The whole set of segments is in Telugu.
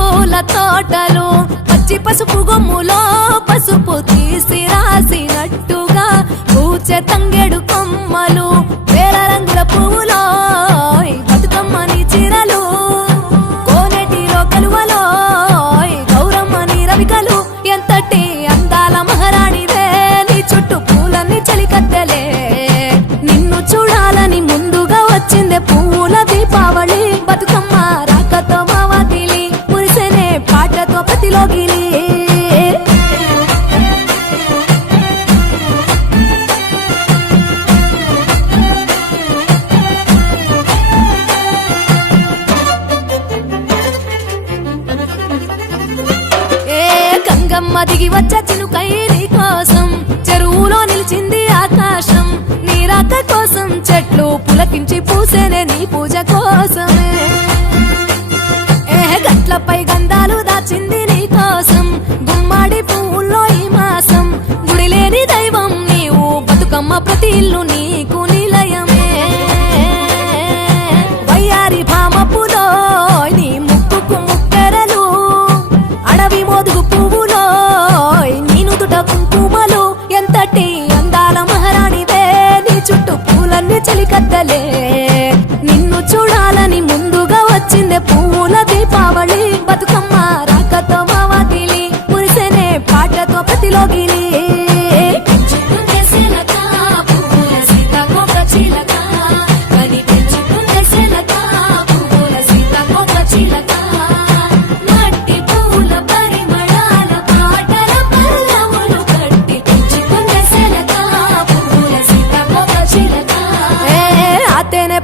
పూల తోటలు పచ్చి పసుపు గొమ్ములో పసుపు తీసి రాసినట్టుగా పూచే తంగెడు కొమ్మలు వేల రంగుల పువ్వులో బతుకమ్మని చీరలు కోనేటిలో కలువలో గౌరమ్మని రవికలు ఎంతటి అందాల మహారాణివే నీ చుట్టూ పూలన్నీ చలికత్తెలే నిన్ను చూడాలని ముందుగా వచ్చిందే పూల దీపావళి బతుకమ్మ రాకతో మావాతిలి మురిసెనే పాటతో ప్రతిలోగిలి గంగమ్మ దిగి వచ్చ చినుకై నీ కోసం చెరువులో నిలిచింది ఆకాశం నీ రాక కోసం చెట్లు పులకించి పూసేనే నీ పూజ కోసమే గట్లపై గంధాలు దాచింది నీ కోసం గుమ్మాడి పువ్వుల్లో ఈ మాసం గుడి లేని దైవం నీవు బతుకమ్మ ప్రతి ఇల్లు నీకు నిలయమే వయ్యారి భామపులో నీ ముక్కుకు ముక్కెరలు అడవి మోదుగు పువ్వులో నీను దుట కుంకుమలు ఎంతటి అందాల మహారాణివే నీ చుట్టూ పూలన్నీ చలికత్తలే నిన్ను చూడాలని ముందుగా వచ్చిందే పూల దీపావళి బతుకమ్మ రాకతో మావాతిలి మురిసెనే పాటతో ప్రతిలోగిలి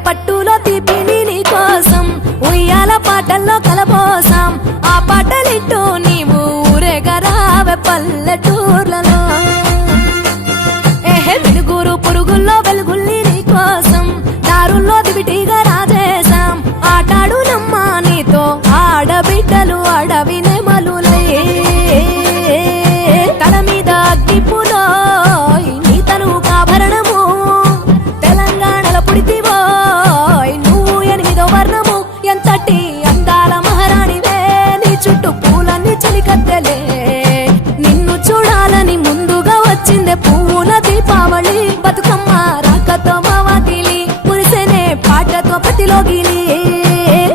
పట్టులో తీపిని నీ కోసం ఉయ్యాల పాటల్లో కలపోసాం ఆ పాటలిట్టు నీవు ఊరేగరావే పల్లెటూర్లలో వెలుగురు పురుగుల్లో వెలుగుల్ని నీ కోసం దారుల్లో దివిటిగా రాజేశాం ఆటాడు నమ్మా నీతో ఆడబిడ్డలు అడవి నెమలులై తల మీద అగ్గిపులో నీ తనువు కాభరణము తెలంగాణలో పుడితివో నువ్వు 8వ వర్ణము ఎంతటి అందాల మహారాణివే నీ చుట్టూ పూలన్నీ చలికత్తెలే నిన్ను చూడాలని ముందుగా వచ్చిందే పూల దీపావళి బతుకమ్మ రాకతో మావాతిలి మురిసెనే పాటతో ప్రతిలోగిలి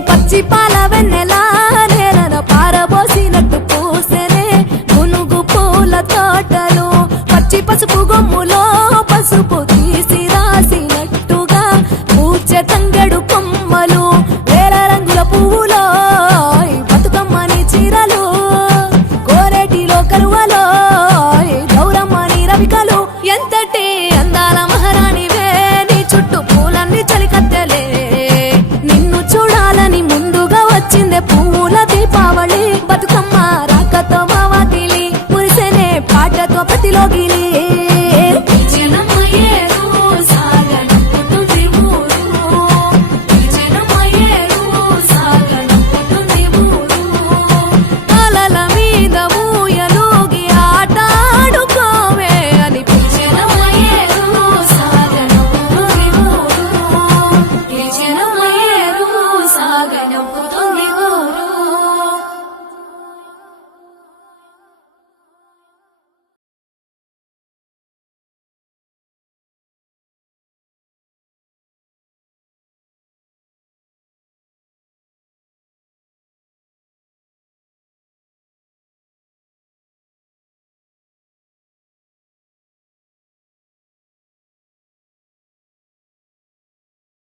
పచ్చి పాల వెన్నెలా నేలన పారబోసినట్టు పూసెనే గునుగు పూల తోటలు పచ్చి పసుపు గొమ్ములో పసుపు తీసి రాసినట్టుగా పూచే తంగెడు కొమ్మలు వేల రంగుల పువ్వులో బతుకమ్మని చీరలు కోరేటిలో కలువలో గౌరమ్మని రవికలు ఎంతటి అందాల మహారాణివే నీ చుట్టూ పూలన్నీ చలికత్తెలే నిన్ను చూడాలని ముందుగా వచ్చిందే పూల దీపావళి బతుకమ్మ రాకతో మావాతిలి మురిసెనే పాటతో ప్రతిలోగిలి సాగన